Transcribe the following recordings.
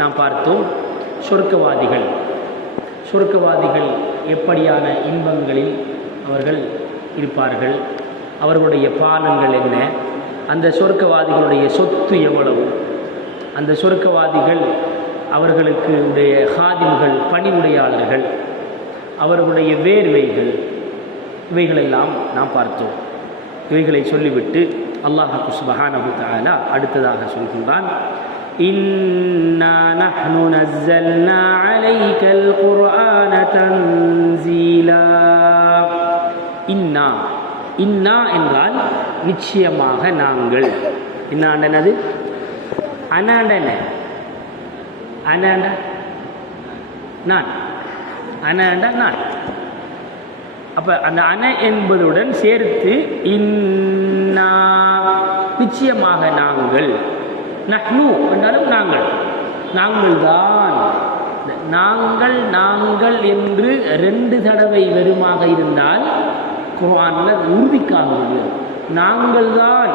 நாம் பார்த்தோம் சொர்க்கவாதிகள். சொர்க்கவாதிகள் எப்படியான இன்பங்களில் அவர்கள் இருப்பார்கள்? அவர்களுடைய பானங்கள் என்ன? அந்த சொர்க்கவாதிகளுடைய சொத்து எவ்வளவு? அந்த சொர்க்கவாதிகள் அவர்களுக்கு உடைய ஹாதிம்கள் பணிவுடையாளர்கள் அவர்களுடைய வேர்வைகள் இவைகளெல்லாம் நாம் பார்த்தோம். இவைகளை சொல்லிவிட்டு அல்லாஹ் சுபஹானஹு தஆலா அடுத்ததாக சொல்கின்றான். إنا نحن نزلنا عليك القرآن تنزيلا. இன்னா இன்னா என்றால் நிச்சயமாக நாங்கள். இன்னாண்டனது அனாண்டன அனாண்ட நான். அனாண்ட நான். அப்போ அந்த அன என்பதுடன் சேர்த்து இன்னா. நிச்சயமாக நாங்கள். நஹ்னு என்றாலும் நாங்கள். நாங்கள் தான் நாங்கள் நாங்கள் என்று ரெண்டு தடவை வருமாக இருந்தால் குரானில் உறுதிக்காக நாங்கள் தான்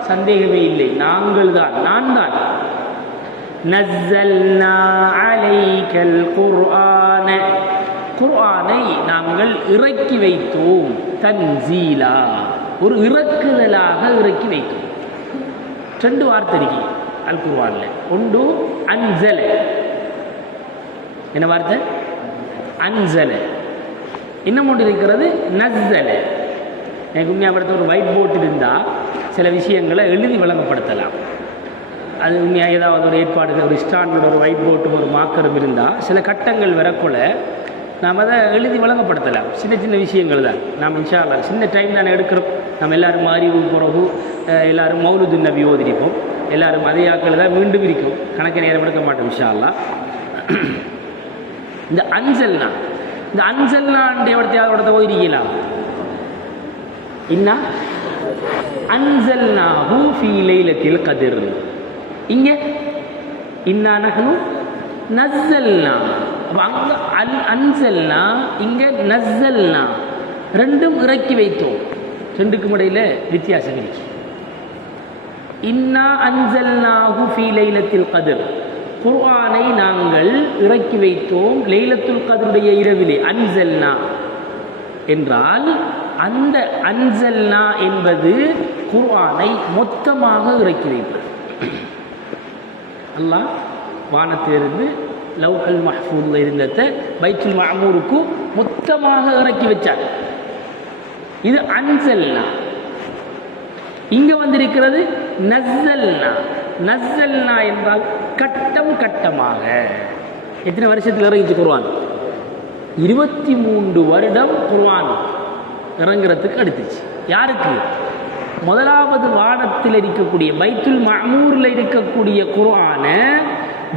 சந்தேகமே இல்லை. நாங்கள் தான் நான் தான் நஸ்ஸல்னா அலைக்கல் குர்ஆன. குர்ஆனை நாங்கள் இறக்கி வைத்தோம். தன்சீலா. ஒரு இறக்குதலாக இறக்கி வைத்தோம். ரெண்டு வார்த்தை இருக்கு. அல் குர்வானில் ஒன்று அன்சல. என்ன வார்த்தை? அன்சல. இன்னும் ஒன்று இருக்கிறது நஸ்ஸல். எனக்கு உண்மையாக ஒரு ஒயிட் போர்ட் இருந்தால் சில விஷயங்களை எழுதி விளங்கப்படுத்தலாம். அது உண்மையாக ஏதாவது ஒரு ஏற்பாடு ஒரு ஸ்டாண்டோட ஒரு ஒயிட் போர்ட்டும் ஒரு மாக்கரும் இருந்தால் சில கட்டங்கள் வரக்குள்ள நாம் அதை எழுதி வழங்கப்படுத்தலாம் சின்ன சின்ன விஷயங்கள் தான். நாம் இன்ஷால்லாம் சின்ன டைம் தானே எடுக்கிறோம். நம்ம எல்லாரும் அறிவு பிறகு எல்லோரும் எல்லாரும் மௌலுது நபி ஓதிரிப்போம். எல்லாரும் அதே ஆக்கள் தான் மீண்டும் இருக்கும் கணக்கு நேரம் எடுக்க மாட்டோம் இன்ஷா இந்த அஞ்சல்னா இந்த அஞ்சல்னான்ற எவ்வளோத்தையாவது ஓதிருக்கலாம் என்ன அன்சல்னாஹு ஃபீ லைலத்தில் கதிர். இங்க இன்னா நஹ்னு? நஸ்ஸல்னா. அங்க அன் அன்சல்னா இங்க நஸ்ஸல்னா. ரெண்டும் இறக்கி வைத்தோம். ரெண்டுக்கும் இடையில வித்தியாசம் இருக்கு. இன்னா அன்சல்னாஹு ஃபீ லைலத்தில் கதிர். குர்ஆனை நாங்கள் இறக்கி வைத்தோம் லைலத்துல் கதருடைய இரவிலே. அன்சல்னா. என்றால் அந்த அன்சல்னா என்பது குர்ஆனை மொத்தமாக இறக்கி வைப்பது. அல்லாஹ் வானத்திலிருந்து லவ்ஹல் மஹ்ஃபூல் இருந்தத்தை பைத்துல் மஅமூருக்கு மொத்தமாக இறக்கி வச்சார். இது அன்சல்னா. இங்கே வந்திருக்கிறது நஸ்ஸல்னா. நஸ்ஸல்னா என்றால் கட்டம் கட்டமாக. எத்தனை வருஷத்தில் இறங்கிச்சு குருவான் இருபத்தி மூன்று வருடம் குர்ஆன் இறங்குறதுக்கு அடுத்துச்சு. யாருக்கு? முதலாவது வானத்தில் இருக்கக்கூடிய பைத்துல் மமூரில் இருக்கக்கூடிய குர்ஆனை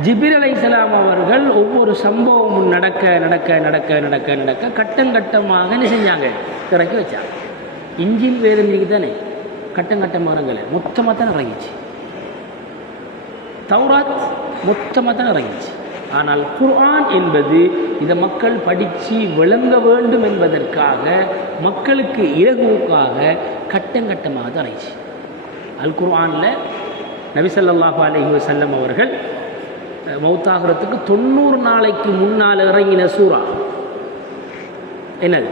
ஜிபிர் அலைஹிஸ்ஸலாம் அவர்கள் ஒவ்வொரு சம்பவமும் நடக்க நடக்க நடக்க நடக்க நடக்க கட்டம் கட்டமாக என்ன செஞ்சாங்க? இறக்கி வச்சாங்க. இன்ஜின் வேதனைக்கு தானே? கட்டம் கட்டமாக மொத்தமாக தான் இறங்கிச்சு. தௌராத் மொத்தமாக தான் இறங்கிச்சு. ஆனால் குர்ஆன் என்பது இதை மக்கள் படித்து விளங்க வேண்டும் என்பதற்காக மக்களுக்கு இலகுவுக்காக கட்டங்கட்டமாக தான் இறங்கிச்சு. அல் குர்ஆனில் நபிசல்லாஹு அலஹி வசல்லம் அவர்கள் மௌத்தாகிறதுக்கு தொண்ணூறு நாளைக்கு முன்னால் இறங்கின சூறா. என்னது?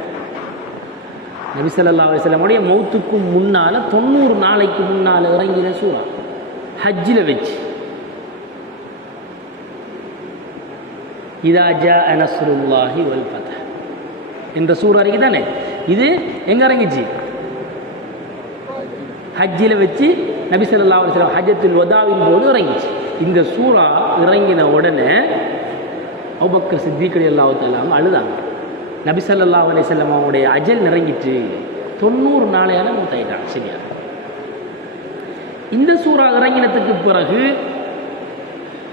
நபிசல்லா அலிசல்லமுடைய மௌத்துக்கு முன்னால் தொண்ணூறு நாளைக்கு முன்னால் இறங்கின சூரா ஹஜ்ஜில் வச்சு. இதாஜா அனசுருல்லாஹி வல் பத என்ற சூறா இருக்கு தானே? இது எங்க இறங்கிச்சு? ஹஜ்ஜில் வச்சு நபிசல்லா அலிஸ்லாம் அலைஹி வஸல்லம் வதாவின் போது இறங்கிச்சு. இந்த சூறா இறங்கின உடனே அபுபக்கர் சித்திக்கடி ரலியல்லாஹு அழுதாங்க. நபிசல்லா அலி செல்லம் அவனுடைய அஜல் நிறைஞ்சிட்டு தொண்ணூறு நாளையால மூத்தாயிட்டான் சரியா? இந்த சூறா இறங்கினத்துக்கு பிறகு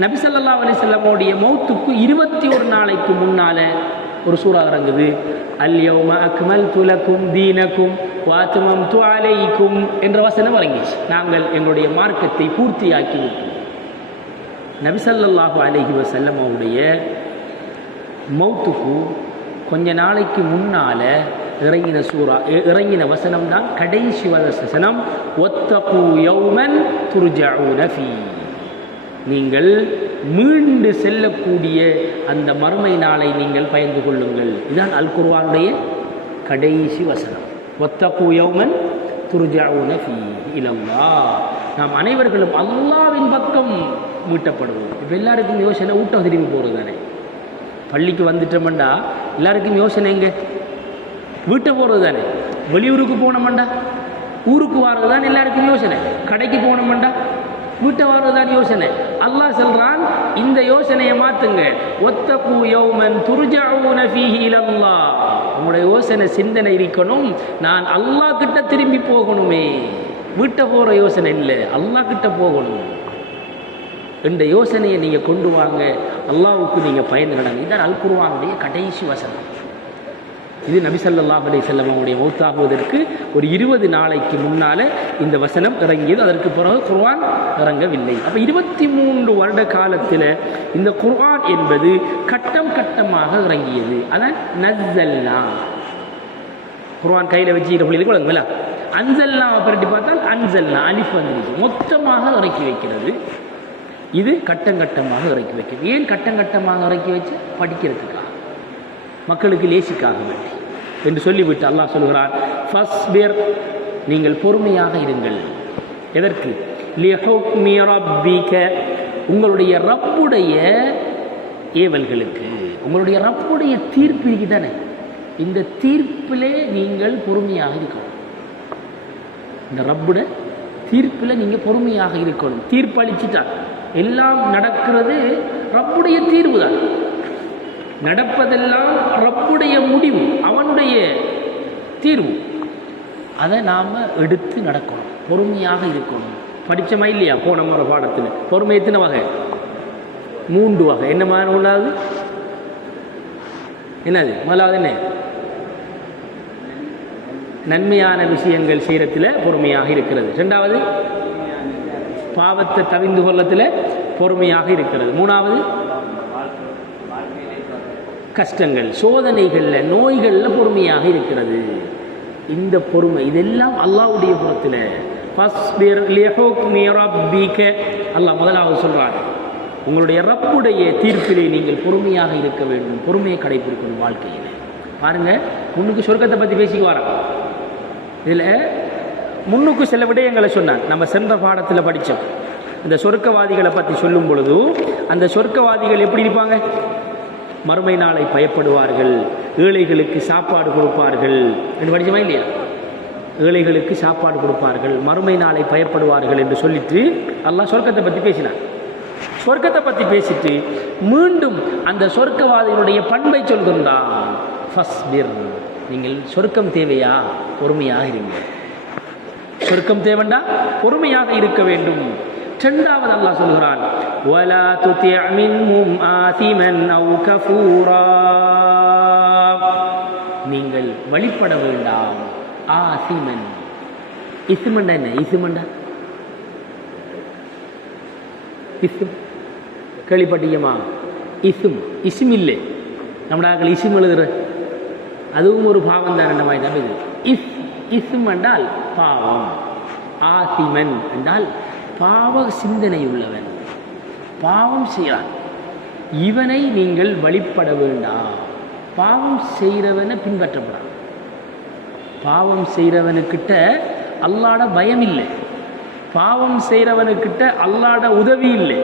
நபிசல்லா அலி செல்லமாவுடைய மௌத்துக்கு இருபத்தி ஒரு நாளைக்கு முன்னால ஒரு சூறா இறங்குது. அல்யோம அக்மல் துலக்கும் தீனக்கும் வாத்துமம் அலைக்கும் என்ற வசனம் இறங்கிச்சு. நாங்கள் எங்களுடைய மார்க்கத்தை பூர்த்தியாக்கி விட்டோம். நபிசல்லாஹு அலஹி அலைஹி வஸல்லம் அவருடைய மௌத்துக்கு கொஞ்ச நாளைக்கு முன்னால இறங்கின சூறா இறங்கின வசனம் தான் கடைசி வசனம். ஒத்தபூ யௌமன் துர்ஜஊன நீங்கள் மீண்டு செல்லக்கூடிய அந்த மறுமை நாளை நீங்கள் பயந்து கொள்ளுங்கள். இதுதான் அல் குர்ஆனுடைய கடைசி வசனம். ஒத்தகு யௌமன் துர்ஜாவுன ஃபி. இலல்லா. நாம் அனைவர்களும் அல்லாவின் பக்கம் மீட்டப்படுவோம். இப்போ எல்லாருக்கும் யோசனை ஊட்டம் திரும்பி போகிறது தானே பள்ளிக்கு வந்துட்டோம்னா எல்லாருக்கும் யோசனை எங்கே? வீட்டை போகிறது தானே வெளியூருக்கு போனோம்டா ஊருக்கு வாரது தான் எல்லாருக்கும் யோசனை. கடைக்கு போனோம்டா வீட்டை வாரது தான் யோசனை. அல்லாஹ் சொல்கிறான் இந்த யோசனையை மாத்துங்க. ஒத்தகு யௌமன் துர்ஜாவுன ஃபீஹி இலல்லாஹ். உங்களுடைய யோசனை சிந்தனை இருக்கணும். நான் அல்லாஹ் கிட்ட திரும்பி போகணுமே. வீட்டை போகிற யோசனை இல்லை. அல்லாஹ் கிட்ட போகணும். என்ற யோசனையை நீங்கள் கொண்டு வாங்க. அல்லாவுக்கு நீங்கள் பயன் நடங்க இதுதான் அல் கடைசி வசனம். இது நபிசல்லா அலி செல்லமனுடைய மௌத்தாகுவதற்கு ஒரு இருபது நாளைக்கு முன்னால் இந்த வசனம் இறங்கியது. அதற்கு பிறகு குர்ஆன் இறங்கவில்லை. அப்போ இருபத்தி மூன்று வருட காலத்தில் இந்த குர்ஆன் என்பது கட்டம் கட்டமாக இறங்கியது. அதான் நஸ்ஸல்னா. குர்வான் கையில் வச்சுக்கிற பிள்ளைகளுக்கு வழங்குங்களா அன்சல்லா பரட்டி பார்த்தால் அன்சல்லா அலிஃப் வந்துருச்சு மொத்தமாக இறக்கி வைக்கிறது. இது கட்டம் கட்டமாக இறக்கி வைக்க ஏன் கட்டம் கட்டமாக இறக்கி வச்சு? படிக்கிறதுக்காக. மக்களுக்கு லேசிக்காக வேண்டி. என்று சொல்லிவிட்டு அல்லாஹ் சொல்கிறான் பேர் நீங்கள் பொறுமையாக இருங்கள். எதற்கு? உங்களுடைய ரப்புடைய ஏவல்களுக்கு. உங்களுடைய ரப்புடைய தீர்ப்பு தானே இந்த தீர்ப்பிலே நீங்கள் பொறுமையாக இருக்கணும். இந்த ரப்புட தீர்ப்பில் நீங்கள் பொறுமையாக இருக்கணும். தீர்ப்பளிச்சிட்டார் எல்லாம் நடக்கிறது ரப்புடைய தீர்வு தான் நடப்பதெல்லாம் ரப்புடைய முடிவு அவனுடைய தீர்வு. அதை நாம் எடுத்து நடக்கணும் பொறுமையாக இருக்கணும். படித்தமா இல்லையா? போன முறை பாடத்தில். பொறுமை எத்தனை வகை? மூன்று வகை. என்ன மாதிரி உள்ளாது என்னது? முதலாவது என்ன? நன்மையான விஷயங்கள் செய்கிறத்தில் பொறுமையாக இருக்கிறது. ரெண்டாவது? பாவத்தை தவிந்து கொள்ளத்தில் பொறுமையாக இருக்கிறது. மூணாவது கஷ்டங்கள் சோதனைகளில் நோய்களில் பொறுமையாக இருக்கிறது. இந்த பொறுமை இதெல்லாம் அல்லாஹ்வுடைய புறத்தில். அல்லாஹ் முதலாவது சொல்கிறார் உங்களுடைய ரப்புடைய தீர்ப்பிலே நீங்கள் பொறுமையாக இருக்க வேண்டும். பொறுமையை கடைபிடிக்கணும் வாழ்க்கையில். பாருங்கள் முன்னுக்கு சொர்க்கத்தை பற்றி பேசிக்கு வரோம் இதில் முன்னுக்கு சில விடயங்களை சொன்னான் நம்ம சென்ற பாடத்தில் படித்தோம் இந்த சொர்க்கவாதிகளை பற்றி சொல்லும் பொழுது அந்த சொர்க்கவாதிகள் எப்படி இருப்பாங்க? மறுமை நாளை பயப்படுவார்கள். ஏழைகளுக்கு சாப்பாடு கொடுப்பார்கள். என்று படிச்சோமா இல்லையா? ஏழைகளுக்கு சாப்பாடு கொடுப்பார்கள். மறுமை நாளை பயப்படுவார்கள் என்று சொல்லிட்டு அல்லாஹ் சொர்க்கத்தை பற்றி பேசினார் சொர்க்கத்தை பற்றி பேசிட்டு மீண்டும் அந்த சொர்க்கவாதிகளுடைய பண்பை சொல்கின்றான். ஃபஸ்பிர். நீங்கள் சொர்க்கம் தேவையா? பொறுமையாக இருங்க. சொர்க்கம் தேவண்டா பொறுமையாக இருக்க வேண்டும் இரண்டாவது அல்லாஹ் சொல்கிறான் وَلَا تُطِعْ مِنْهُمْ آثِمًا أَوْ كَفُورًا நீங்கள் வழிபட வேண்டாம் ஆசிமன் இசுமண்டா என்ன இசுமண்டா இசும் கேள்விப்பட்டீங்கம்மா இசும் இசும் இல்லை நம்மடாக்கள் இசும் எழுதுற அதுவும் ஒரு பாவம் தான் ரெண்டு மாதிரி தான் இது இஸ் இசும் என்றால் பாவம். ஆசிமன் என்றால் பாவ சிந்தனை உள்ளவன் பாவம் செய்கிறான். இவனை நீங்கள் வழிபட வேண்டாம். பாவம் செய்கிறவனை பின்பற்றப்படான் பாவம் செய்கிறவனுக்கிட்ட அல்லாட பயம் இல்லை பாவம் செய்கிறவனுக்கிட்ட அல்லாட உதவி இல்லை.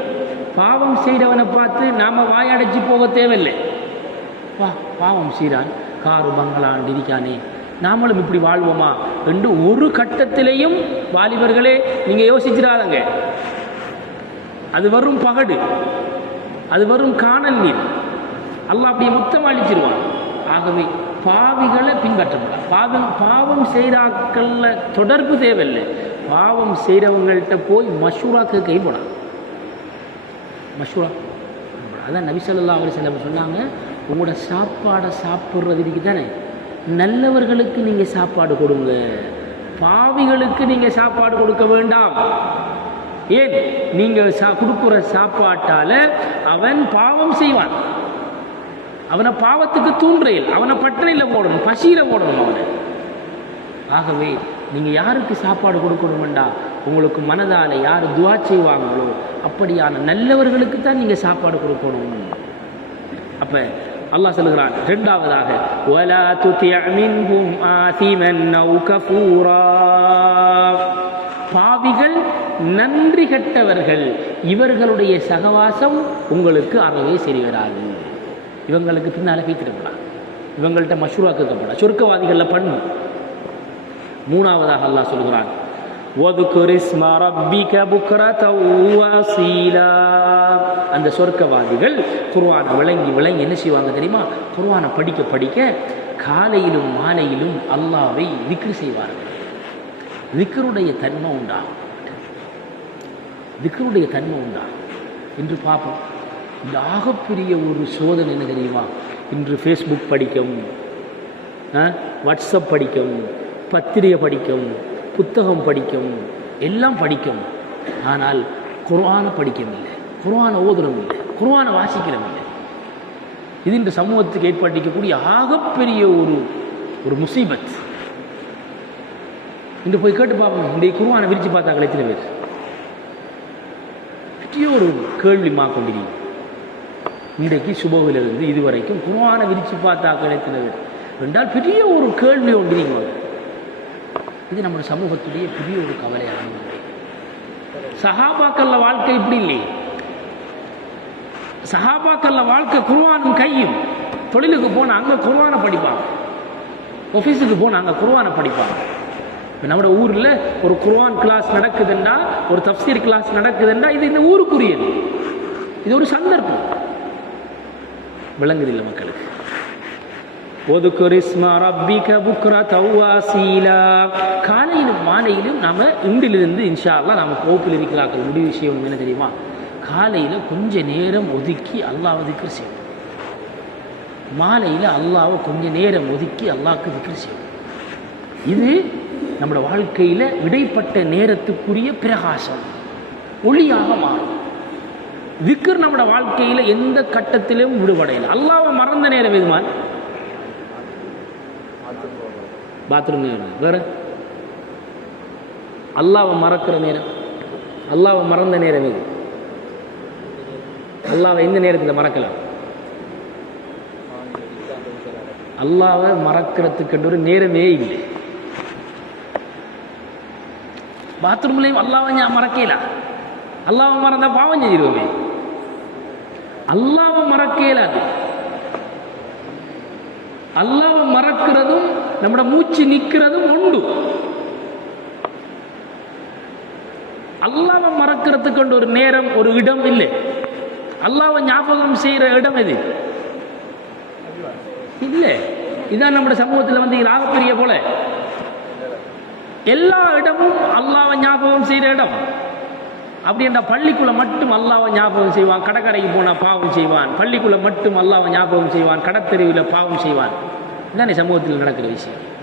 பாவம் செய்கிறவனை பார்த்து நாம் வாயடைச்சு போக தேவையில்லை. வா பாவம் செய்கிறான். காரு பங்களான் இருக்கானே. நாமளும் இப்படி வாழ்வோமா என்று ஒரு கட்டத்திலையும் வாலிபர்களே நீங்கள் யோசிச்சிடாதங்க. அது வரும் பகடு அது வரும் காணல் நீர். அல்லாஹ் அப்படியே மொத்தம் அழிச்சிருவான் ஆகவே பாவிகளை பின்பற்றப்படாது பாவம் பாவம் செய்கிறாக்கள்ல தொடர்பு தேவையில்லை. பாவம் செய்கிறவங்கள்ட்ட போய் மஷூரா கை போனான் மஷூரா? அதான் நபிசல்லா அவர் சில சொன்னாங்க உங்களோட சாப்பாடை சாப்பிட்றதுக்கு தானே நல்லவர்களுக்கு நீங்கள் சாப்பாடு கொடுங்க. பாவிகளுக்கு நீங்கள் சாப்பாடு கொடுக்க வேண்டாம். ஏன்? நீங்கள் சா கொடுக்குற சாப்பாட்டால் அவன் பாவம் செய்வான். அவனை பாவத்துக்கு தூண்டுறையில் அவனை பட்டறையில் போடணும் பசியில் போடணும் அவனை. ஆகவே நீங்கள் யாருக்கு சாப்பாடு கொடுக்கணுமெண்டா? உங்களுக்கு மனதால் யார் துவா செய்வாங்களோ அப்படியான நல்லவர்களுக்கு தான் நீங்கள் சாப்பாடு கொடுக்கணும். அப்போ அல்லாஹ் சொல்லுகிறான் இரண்டாவதாக وَلَا تُطِعْ مِنْهُمْ آثِمًا أَوْ كَفُورًا பாவிகள் நன்றி கெட்டவர்கள் இவர்களுடைய சகவாசம் உங்களுக்கு அறவே சரி வராது இவங்களுக்கு பின்னால பேத்திருக்கலாம் இவங்கள்ட்ட மஷூரா கேட்கப்படா சொர்க்கவாதிகளில் பண்ணு மூணாவதாக அல்லாஹ் சொல்கிறான் ஒதுக்குர் இஸ்மா ரப்பிக புக்ரத வசீலா அந்த சொர்க்கவாதிகள் குர்வானை விளங்கி விளங்கி என்ன செய்வாங்க தெரியுமா? குர்வானை படிக்க படிக்க காலையிலும் மாலையிலும் அல்லாவை திக்ரு செய்வார்கள். விக்ருடைய தன்மை உண்டா? விக்ருடைய தன்மை உண்டா? என்று பார்ப்போம். ஆகப்பெரிய ஒரு சோதனை என்ன தெரியுமா? இன்று ஃபேஸ்புக் படிக்கவும் வாட்ஸ்அப் படிக்கவும் பத்திரிகை படிக்கவும் புத்தகம் படிக்கும் எல்லாம் படிக்கும். ஆனால் குர்ஆனை படிக்கவில்லை. குர்ஆனை ஓதுறவும் இல்லை குர்ஆனை வாசிக்கிறவும் இல்லை இது இந்த சமூகத்துக்கு ஏற்பட்டிருக்கக்கூடிய ஆகப்பெரிய ஒரு ஒரு முசீபத். இன்று போய் கேட்டு பார்ப்போம் இந்த குருவானை விரிச்சு பார்த்தாங்களே எத்தனை பேர். பெரிய ஒரு கேள்வி கொண்டிருக்கீங்க இன்றைக்கு சுபவிலிருந்து இதுவரைக்கும் குருவானை விரிச்சு பார்த்தாக்கள் எத்தனை பேர். என்றால் பெரிய ஒரு கேள்வி ஒன்றிங்க இது நம்ம சமூகத்துடைய பெரிய ஒரு கவலையான ஒன்று. வாழ்க்கை இப்படி இல்லை சகாபாக்கல்ல வாழ்க்கை குருவானும் கையும். தொழிலுக்கு போனால் அங்கே குருவானை படிப்பாங்க. ஆஃபீஸுக்கு போனால் அங்கே குருவானை படிப்பாங்க. இப்போ நம்ம ஊரில் ஒரு குர்வான் கிளாஸ் நடக்குதுன்னா ஒரு தப்சீர் கிளாஸ் நடக்குதுன்னா இது இந்த ஊருக்குரியது. இது ஒரு சந்தர்ப்பம். விளங்குது இல்லை மக்களுக்கு? ஒதுக்குரிஸ்மா ரப்பிக புக்ரா தௌவாசீலா. காலையிலும் மாலையிலும் நாம் இன்றிலிருந்து இன்ஷா நம்ம நாம் கோப்பில் இருக்கிறார்கள். முடிவு விஷயம் என்ன தெரியுமா? காலையில் கொஞ்ச நேரம் ஒதுக்கி அல்லாஹ் திக்ரு செய்யணும். மாலையில் அல்லாவை கொஞ்ச நேரம் ஒதுக்கி அல்லாவுக்கு திக்ர் செய்யணும். இது நம்மளோட வாழ்க்கையில் இடைப்பட்ட நேரத்துக்குரிய பிரகாசம். ஒளியாக மாறும். விக்கர் நம்மளோட வாழ்க்கையில் எந்த கட்டத்திலும் விடுபடையில் அல்லாவை மறந்த நேரம் எதுமா? பாத்ரூம் நேரம் வேற? அல்லாவை மறக்கிற நேரம். அல்லாவை மறந்த நேரம் இது. அல்லாவை எந்த நேரத்தில் மறக்கலாம்? அல்லாவை மறக்கிறதுக்கு ஒரு நேரமே இல்லை. பாத்ரூம்லேயும் அல்லாவை ஞா- மறக்கல. அல்லாவை மறந்தா பாவம் செஞ்சிருவோமே அல்லாவை மறக்கலாது அல்லாவை மறக்கிறதும் நம்ம மூச்சு நிற்கிறதும் உண்டு. அல்லாவை மறக்கிறதுக்கு ஒரு நேரம் ஒரு இடம் இல்லை. அல்லாவை ஞாபகம் செய்கிற இடம் இது இல்லை. இதான் நம்ம சமூகத்தில் வந்து ராகப்பிரிய போல. எல்லா இடமும் அல்லாவை ஞாபகம் செய்கிற இடம். அப்படின்ற பள்ளிக்குள்ள மட்டும் அல்லாவை ஞாபகம் செய்வான் கடற்கரைக்கு போனால் பாவம் செய்வான். பள்ளிக்குள்ள மட்டும் அல்லாவை ஞாபகம் செய்வான் கடத்தெருவில் பாவம் செய்வான். இதானே சமூகத்தில் நடக்கிற விஷயம்.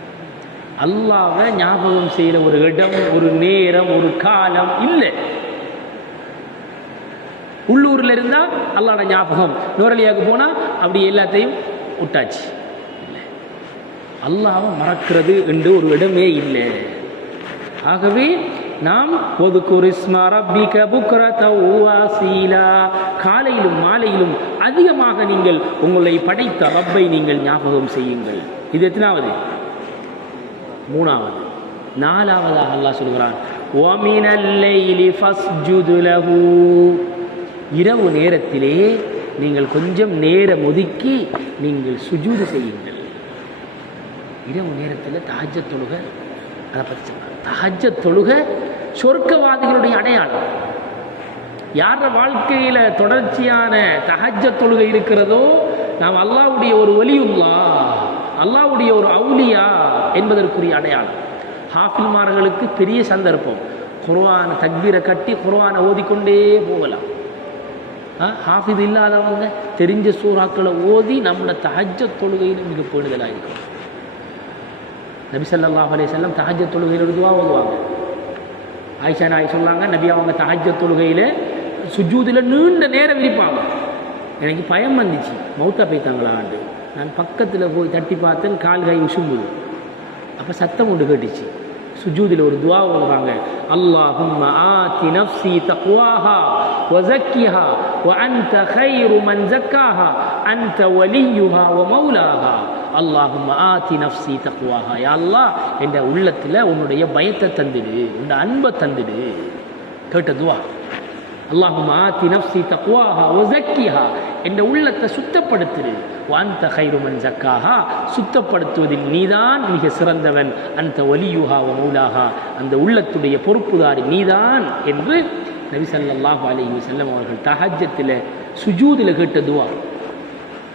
அல்லாவை ஞாபகம் செய்கிற ஒரு இடம் ஒரு நேரம் ஒரு காலம் இல்லை. உள்ளூரில் இருந்தால் அல்லாட ஞாபகம். நூரலியாவுக்கு போனால் அப்படி எல்லாத்தையும் விட்டாச்சு. இல்லை. அல்லாவை மறக்கிறது என்று ஒரு இடமே இல்லை. ஆகவே நாம் ஒதுக்குரிஸ்மா ரப்பிக புக்ரதீலா காலையிலும் மாலையிலும் அதிகமாக நீங்கள் உங்களை படைத்த ரப்பை நீங்கள் ஞாபகம் செய்யுங்கள். இது எத்தனாவது? மூணாவது. நாலாவதாக அல்லாஹ் சொல்கிறான் இரவு நேரத்திலே நீங்கள் கொஞ்சம் நேரம் ஒதுக்கி நீங்கள் சுஜூது செய்யுங்கள். இரவு நேரத்தில் தாஜ தொழுக அதை பற்றி சொன்னார் தாஜ தொழுக சொர்க்கவாதிகளுடைய அடையாளம். யார வாழ்க்கையில் தொடர்ச்சியான தஹஜ்ஜ தொழுகை இருக்கிறதோ நாம் அல்லாவுடைய ஒரு ஒலியுல்லா அல்லாவுடைய ஒரு அவுலியா என்பதற்குரிய அடையாளம். ஹாஃபில்மார்களுக்கு பெரிய சந்தர்ப்பம். குர்வான தக்பீரை கட்டி குர்வானை ஓதிக்கொண்டே போகலாம். ஹாஃபிது இல்லாதவங்க தெரிஞ்ச சூறாக்களை ஓதி நம்மளோட தஹஜ தொழுகையில் மிக பேணுதலாக இருக்கும் நபிசல்லாஹ் ஸல்லல்லாஹு தஹஜ தொழுகையில் ஒரு துவா ஓதுவாங்க. ஆயிஷா நாய் சொன்னாங்க நபி அவங்க தஹஜ்ஜ தொழுகையில் சுஜூதில் நீண்ட நேரம் இருப்பாங்க எனக்கு பயம் வந்துச்சு. மௌத்தா போய்த்தாங்களாண்டு நான் பக்கத்தில் போய் தட்டி பார்த்தேன் கால் கை உசும்புது அப்போ சத்தம் ஒன்று கேட்டுச்சு. சுஜூதில் ஒரு துவா ஓதுவாங்க அல்லாஹும் ஆத்தி நஃப்ஸி தக்வாஹா வஸக்கிஹா வஅன்த கைரு மன் ஜக்காஹா அன்த வலியுஹா வ மௌலாஹா. அல்லாஹும் ஆத்தி நஃப்சி தக்வாஹா. யா அல்லாஹ் என்ற உள்ளத்தில் உன்னுடைய பயத்தை தந்துடு உன்னுடைய அன்பை தந்துடு. கேட்டதுவா அல்லாஹும் ஆத்தி நஃப்சி தக்வாஹா ஒசக்கிஹா என்ற உள்ளத்தை சுத்தப்படுத்துடு. வாந்த கைருமன் ஜக்காஹா. சுத்தப்படுத்துவதில் நீதான் மிக சிறந்தவன். அந்த ஒலியுஹா வ மௌலாஹா. அந்த உள்ளத்துடைய பொறுப்புதாரி நீதான் என்று நபிசல்லாஹு அலி செல்லம் அவர்கள் தஹஜத்தில் சுஜூதில் கேட்ட துவா.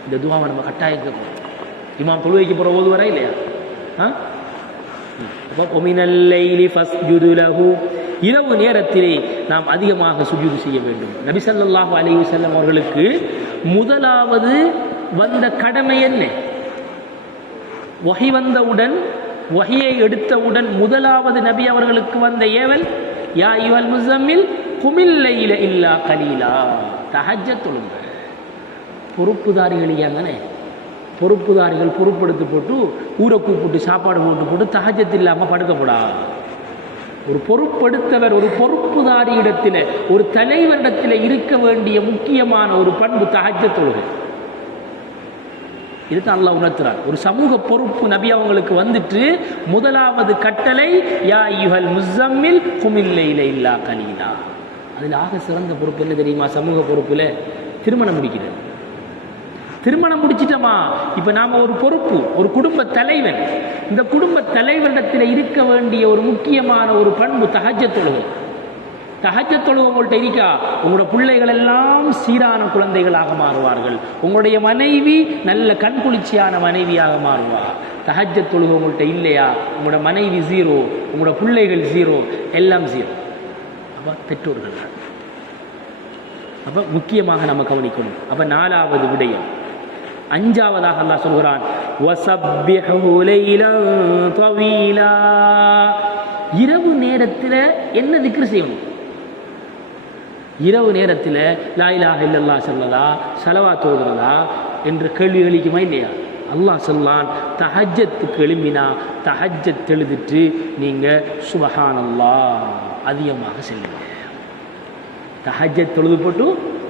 இந்த துவாவை நம்ம கட்டாயம் கேட்கணும். இமாம் தொழுவைக்கு போகிற ஓதுவரா இல்லையா? ஆ? அப்போ ஒமினல் லைலி இரவு நேரத்திலே நாம் அதிகமாக சுஜூது செய்ய வேண்டும். நபி சல்லாஹு அலி செல்லம் அவர்களுக்கு முதலாவது வந்த கடமை என்ன? வகை வந்தவுடன் வகையை எடுத்தவுடன் முதலாவது நபி அவர்களுக்கு வந்த ஏவல் யா இவல் முசம்மில் குமில்லையில இல்லா கலீலா. தஹஜ்ஜ தொழுங்க. பொறுப்புதாரிகள் தானே பொறுப்புதாரிகள் பொறுப்படுத்தி போட்டு ஊரை கூப்பிட்டு சாப்பாடு போட்டு போட்டு தகஜத்து இல்லாமல் படுக்கப்படா. ஒரு பொறுப்படுத்தவர் ஒரு பொறுப்புதாரி இடத்தில் ஒரு தலைவரிடத்தில் இருக்க வேண்டிய முக்கியமான ஒரு பண்பு தஹஜ தொழுகை இதுதான் அல்லாஹ் உணர்த்துறார். ஒரு சமூக பொறுப்பு நபி அவங்களுக்கு வந்துட்டு முதலாவது கட்டளை யா யுஹல் முசம்மில் குமில்லையில இல்லா கலீலா. அதில் ஆக சிறந்த பொறுப்பு என்ன தெரியுமா? சமூக பொறுப்பில் திருமணம் முடிக்கிறது. திருமணம் முடிச்சிட்டோமா? இப்போ நாம் ஒரு பொறுப்பு ஒரு குடும்ப தலைவன். இந்த குடும்ப தலைவனிடத்தில் இருக்க வேண்டிய ஒரு முக்கியமான ஒரு பண்பு தகஜ தொழுகை. தகஜ தொழுகை உங்கள்கிட்ட இருக்கா? உங்களோட பிள்ளைகள் எல்லாம் சீரான குழந்தைகளாக மாறுவார்கள். உங்களுடைய மனைவி நல்ல கண்குளிர்ச்சியான மனைவியாக மாறுவார் தகஜ தொழுகை உங்கள்கிட்ட இல்லையா? உங்களோட மனைவி ஜீரோ உங்களோட பிள்ளைகள் ஜீரோ எல்லாம் ஜீரோ அப்போ பெற்றோர்கள். அப்போ முக்கியமாக நம்ம கவனிக்கணும். அப்போ நாலாவது விடயம். அஞ்சாவதாக அல்லாஹ் சொல்கிறான். இரவு நேரத்தில் என்ன திக்ரு செய்யணும்? இரவு நேரத்தில் லாயிலாக இல்லல்லா இல்லல்லாஹ் செலவா தோதுறதா என்று கேள்வி அளிக்குமா இல்லையா? அல்லாஹ் சொல்லான் தஹஜத்துக்கு எழும்பினா தஹஜத் எழுதிட்டு நீங்கள் சுபஹானல்லா அதிகமாக செல்லுங்க. தஹஜத் தொழுது போட்டு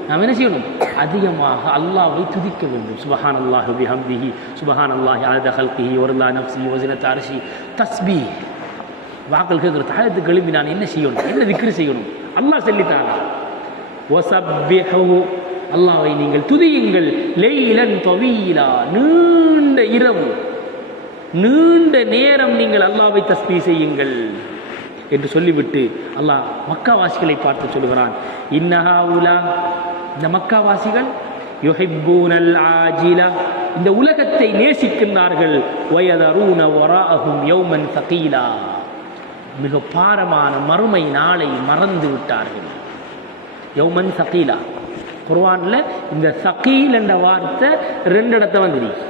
நாம் என்ன செய்யணும்? அதிகமாக அல்லாவை துதிக்க வேண்டும். சுபஹான் அல்லாஹ் ஹம்திஹி சுபஹான் அல்லாஹி அலத ஹல்கிஹி ஒருலா நப்சி ஒசின தாரிசி தஸ்பி. வாக்கள் கேட்குற தாயத்துக்கு எழுப்பி நான் என்ன செய்யணும்? என்ன விக்ரி செய்யணும்? அல்லாஹ் சொல்லித்தாரா ஒசப்பிஹு அல்லாவை நீங்கள் துதியுங்கள். லெய்லன் தொவீலா. நீண்ட இரவு. நீண்ட நேரம் நீங்கள் அல்லாவை தஸ்பி செய்யுங்கள். என்று சொல்லிவிட்டு அல்லாஹ் மக்காவாசிகளை பார்த்து சொல்கிறான் இன்னஹா உலா இந்த மக்காவாசிகள் யுஹிப்பூனல் ஆஜிலா. இந்த உலகத்தை நேசிக்கின்றார்கள். வயதரூன வராகும் யௌமன் தகீலா மிக பாரமான மறுமை நாளை மறந்து விட்டார்கள். யௌமன் சகீலா. குர்வானில் இந்த சகீல் என்ற வார்த்தை ரெண்டு இடத்த வந்துருக்கு.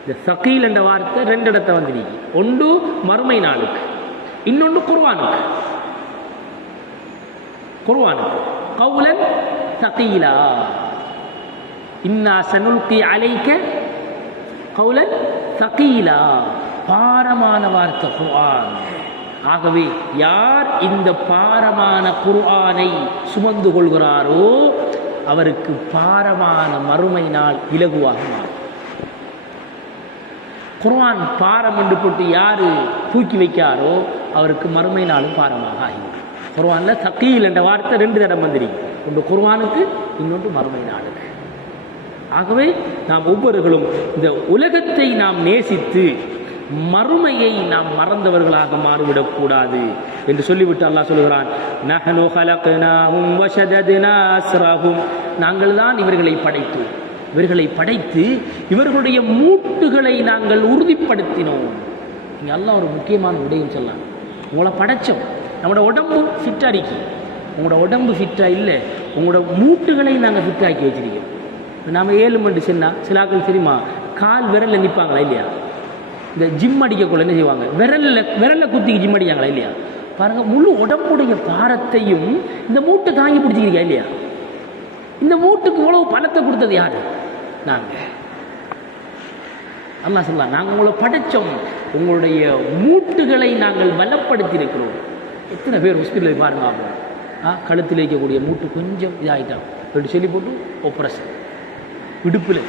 இந்த சகீல் என்ற வார்த்தை ரெண்டு இடத்த வந்துருக்கு. ஒன்று மறுமை நாளுக்கு இன்னொன்று குர்வானுக்கு குர்வானுக்கு கவுலன் தகீலா. இன்னா சனுல்கி அலைக்க கவுலன் தகீலா. பாரமான வார்த்தை குர்ஆன். ஆகவே யார் இந்த பாரமான குர்ஆனை சுமந்து கொள்கிறாரோ அவருக்கு பாரமான மறுமை நாள் இலகுவாக மாறும். குர்ஆன் பாரம் என்று போட்டு யார் தூக்கி வைக்காரோ அவருக்கு மறுமை நாளும் பாரமாக ஆகிவிடும். குர்ஆனில் தக்கீல் என்ற வார்த்தை ரெண்டு தடம் வந்துருக்கு ஒன்று குர்வானுக்கு இன்னொன்று மறுமை நாளுக்கு ஆகவே நாம் ஒவ்வொருகளும் இந்த உலகத்தை நாம் நேசித்து மறுமையை நாம் மறந்தவர்களாக மாறிவிடக்கூடாது என்று சொல்லிவிட்டு அல்லாஹ் சொல்கிறான் நாங்கள் தான் இவர்களை படைத்தோம் இவர்களை படைத்து இவர்களுடைய மூட்டுகளை நாங்கள் உறுதிப்படுத்தினோம். இங்கே எல்லாம் ஒரு முக்கியமான உடையும் சொல்லலாம் உங்களை படைத்தோம் நம்மளோட உடம்பு ஃபிட்டாக இருக்கு. உங்களோட உடம்பு ஃபிட்டாக இல்லை. உங்களோட மூட்டுகளை நாங்கள் ஃபிட்டாக்கி வச்சிருக்கோம். நாம் ஏழு மணி சொன்னால் சிலாக்கள் தெரியுமா? கால் விரலில் நிற்பாங்களா இல்லையா? இந்த ஜிம் அடிக்கக்குள்ள என்ன செய்வாங்க? விரலில் விரலில் குத்திக்கு ஜிம் அடிக்காங்களா இல்லையா? பாருங்க முழு உடம்புடைய பாரத்தையும் இந்த மூட்டை தாங்கி பிடிச்சிக்கிறீங்க இல்லையா? இந்த மூட்டுக்கு இவ்வளவு பணத்தை கொடுத்தது யாரு? நாங்கள் அல்லாஹ் சொல்லலாம் நாங்கள் உங்களை படைச்சோம். உங்களுடைய மூட்டுகளை நாங்கள் பலப்படுத்தி இருக்கிறோம் எத்தனை பேர் ஹாஸ்பிட்டலில் பாருங்க ஆகும் கழுத்தில் வைக்கக்கூடிய மூட்டு கொஞ்சம் இதாகிட்டான் ரெண்டு சொல்லி போட்டு ஆப்ரேஷன் இடுப்பில்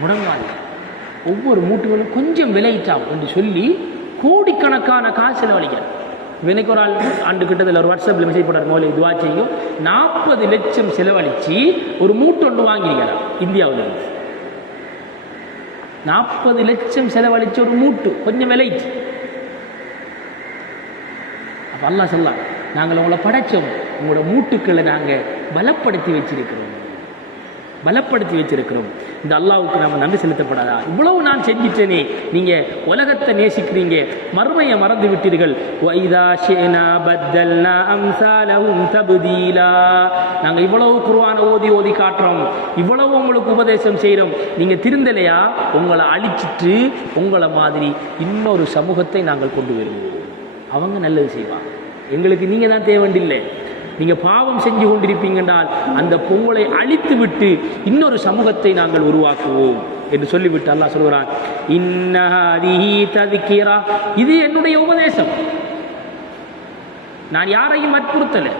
முடங்கால் ஒவ்வொரு மூட்டுகளும் கொஞ்சம் விலையிட்டாம் என்று சொல்லி கோடிக்கணக்கான காசு செலவழிக்கிறார் வினைக்கு ஒரு ஆள் ஆண்டு கிட்டத்தில் ஒரு வாட்ஸ்அப்பில் மெசேஜ் போடுற மோலை இதுவாக செய்யும். நாற்பது லட்சம் செலவழித்து ஒரு மூட்டு ஒன்று வாங்கியிருக்கிறார் இந்தியாவில் இருந்து. நாற்பது லட்சம் செலவழிச்ச ஒரு மூட்டு கொஞ்சம் விலைச்சு அப்போ அல்லாஹ் சொல்லலாம் நாங்கள் உங்களை படைச்சோம். உங்களோட மூட்டுக்களை நாங்கள் பலப்படுத்தி வச்சிருக்கிறோம். பலப்படுத்தி வச்சிருக்கிறோம். இந்த அல்லாவுக்கு நம்ம நன்றி செலுத்தப்படாதா? இவ்வளவு நான் செஞ்சிட்டேனே. நீங்கள் உலகத்தை நேசிக்கிறீங்க. மறுமையை மறந்து விட்டீர்கள். வைதா ஷேனா தபுதீலா. நாங்கள் இவ்வளவு குருவான ஓதி ஓதி காட்டுறோம். இவ்வளவு உங்களுக்கு உபதேசம் செய்கிறோம் நீங்கள் திருந்தலையா? உங்களை அழிச்சிட்டு உங்களை மாதிரி இன்னொரு சமூகத்தை நாங்கள் கொண்டு வருவோம். அவங்க நல்லது செய்வாங்க. எங்களுக்கு நீங்க தான் தேவண்டில்லை. நீங்க பாவம் செஞ்சு கொண்டிருப்பீங்கன்றால் அந்த பொங்கலை அழித்து விட்டு இன்னொரு சமூகத்தை நாங்கள் உருவாக்குவோம் என்று சொல்லிவிட்டு அல்லாஹ் சொல்கிறான் இன்னஹிரா இது என்னுடைய உபதேசம். நான் யாரையும் வற்புறுத்தலை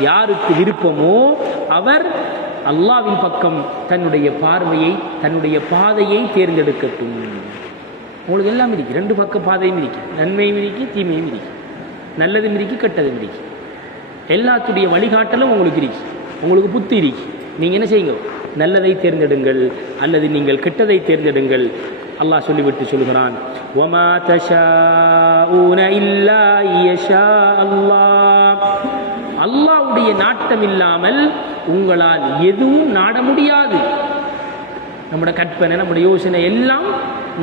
யாருக்கு விருப்பமோ அவர் அல்லாவின் பக்கம் தன்னுடைய பார்வையை தன்னுடைய பாதையை தேர்ந்தெடுக்கட்டும். உங்களுக்கு எல்லாம் இருக்கு. ரெண்டு பக்க பாதையும் இருக்கு. நன்மையும் இருக்கு தீமையும் இருக்கு. நல்லதும் இருக்கு கெட்டதும் இருக்கு. எல்லாத்துடைய வழிகாட்டலும் உங்களுக்கு இருக்கு. உங்களுக்கு புத்தி இருக்கு. நீங்கள் என்ன செய்யுங்க? நல்லதை தேர்ந்தெடுங்கள். அல்லது நீங்கள் கெட்டதை தேர்ந்தெடுங்கள். அல்லாஹ் சொல்லிவிட்டு சொல்கிறான் ஒமா தஷா ஊன இல்லா அல்லாஹ். அல்லாஹ்வுடைய நாட்டம் இல்லாமல் உங்களால் எதுவும் நாட முடியாது. நம்முடைய கற்பனை நம்முடைய யோசனை எல்லாம்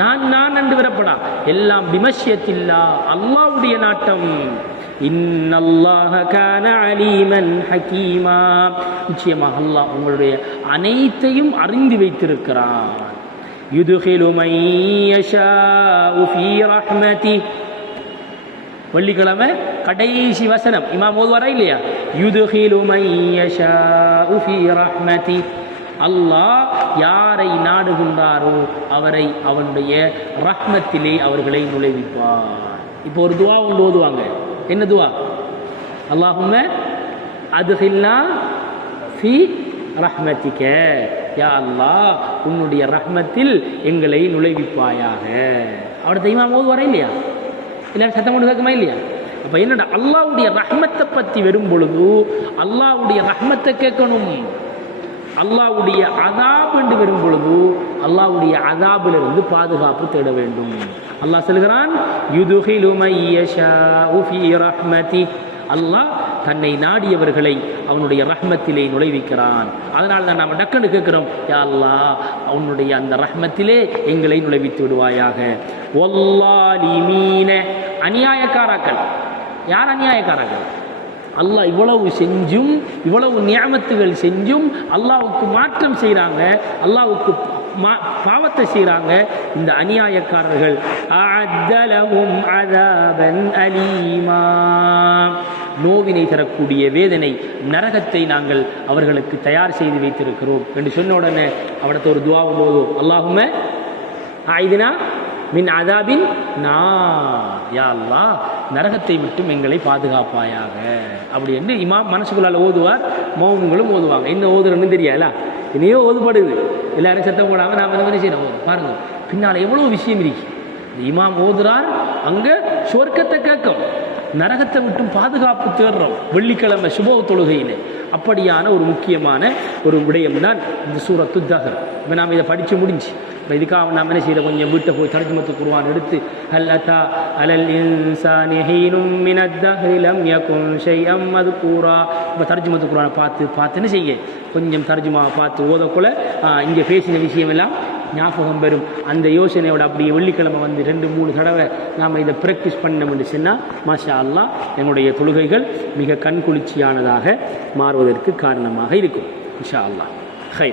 நான் நான் என்று விரப்படா எல்லாம் விமர்சியத்தில்லா அல்லாவுடைய நாட்டம். ஹக்கீமா நிச்சயமாக அல்லாஹ் உங்களுடைய அனைத்தையும் அறிந்து வைத்திருக்கிறான் யுதுகிலு மை யஷாஉ ஃபீ ரஹ்மதி வெள்ளிக்கிழமை கடைசி வசனம். இமாம் ஓதுவாரா இல்லையா? யுதுகிலு ரஹ்மதி. அல்லாஹ் யாரை நாடுகின்றாரோ அவரை அவனுடைய ரஹ்மத்திலே அவர்களை நுழைவிப்பார். இப்போ ஒரு துவா ஒன்று ஓதுவாங்க. என்ன துவா? அல்லாஹும்ம அதுகில்லா ஃபி ரஹ்மத்திக்க யா அல்லாஹ் உன்னுடைய ரஹ்மத்தில் எங்களை நுழைவிப்பாயாக. அவட போது ஓதுவாரா இல்லையா? இல்லை சத்தம் போட்டு கேட்குமா இல்லையா? அப்போ என்னடா அல்லாவுடைய ரஹ்மத்தை பற்றி வரும் பொழுது அல்லாவுடைய ரஹ்மத்தை கேட்கணும். அல்லாவுடைய அதாப் என்று வரும் பொழுது அல்லாவுடைய அதாபிலிருந்து பாதுகாப்பு தேட வேண்டும். அல்லாஹ் சொல்கிறான் யுதுகிலு மையஷாஉ ரஹ்மதி. அல்லாஹ் தன்னை நாடியவர்களை அவனுடைய ரஹ்மத்திலே நுழைவிக்கிறான். அதனால் தான் நாம் டக்குன்னு கேட்கிறோம் யாழ்லா அல்லாஹ் அவனுடைய அந்த ரஹ்மத்திலே எங்களை நுழைவித்து விடுவாயாக. ஒல்லாலிமீன அநியாயக்காராக்கள். யார் அநியாயக்காராக்கள் அல்லாஹ் இவ்வளவு செஞ்சும் இவ்வளவு நியமத்துகள் செஞ்சும் அல்லாவுக்கு மாற்றம் செய்கிறாங்க அல்லாவுக்கு மா பாவத்தை செய்கிறாங்க இந்த அநியாயக்காரர்கள் அதலவும் அதாபன் அலீமா. நோவினை தரக்கூடிய வேதனை நரகத்தை நாங்கள் அவர்களுக்கு தயார் செய்து வைத்திருக்கிறோம். என்று சொன்ன உடனே அவடத்த ஒரு துவாவும் போதும் அல்லாஹுமே ஆயுதுனா மின் அதாபின் நா யா நரகத்தை விட்டும் எங்களை பாதுகாப்பாயாக. அப்படி என்று இமாம் மனசுக்குள்ளால் ஓதுவார் மௌனங்களும் ஓதுவாங்க. என்ன ஓதுறன்னு தெரியாதா இனியோ ஓதுபடுது எல்லாரும் சத்தம் போடாமல் நாம் இந்த மாதிரி செய்யணும் பாருங்க. பின்னால் எவ்வளோ விஷயம் இருக்கு. இமாம் ஓதுறார் அங்கே சொர்க்கத்தை கேட்கும். நரகத்தை விட்டும் பாதுகாப்பு தேடுறோம். வெள்ளிக்கிழமை சுப தொழுகையில். அப்படியான ஒரு முக்கியமான ஒரு விடயம் தான் இந்த சூரத்து தகர் இப்போ நாம் இதை படித்து முடிஞ்சு. இப்போ இதுக்காக நாம் என்ன செய்யற கொஞ்சம் வீட்டை போய் தர்ஜமத்து குருவான் எடுத்து அல் அத்தா அலல் இன்சானி ஹீனும் மினத்தஹிலம் யகுன் அது மதுகூரா. இப்போ தர்ஜமத்து குருவானை பார்த்து பார்த்து என்ன செய்ய? கொஞ்சம் தர்ஜுமா பார்த்து ஓதக்குள்ள இங்கே பேசின விஷயம் எல்லாம் ஞாபகம் வரும். அந்த யோசனையோட அப்படியே வெள்ளிக்கிழமை வந்து ரெண்டு மூணு தடவை நாம் இதை ப்ராக்டிஸ் பண்ணோம்னு சொன்னால் மாஷா அல்லாஹ் எங்களுடைய தொழுகைகள் மிக கண்குளிர்ச்சியானதாக மாறுவதற்கு காரணமாக இருக்கும். இன்ஷா அல்லாஹ் ஹை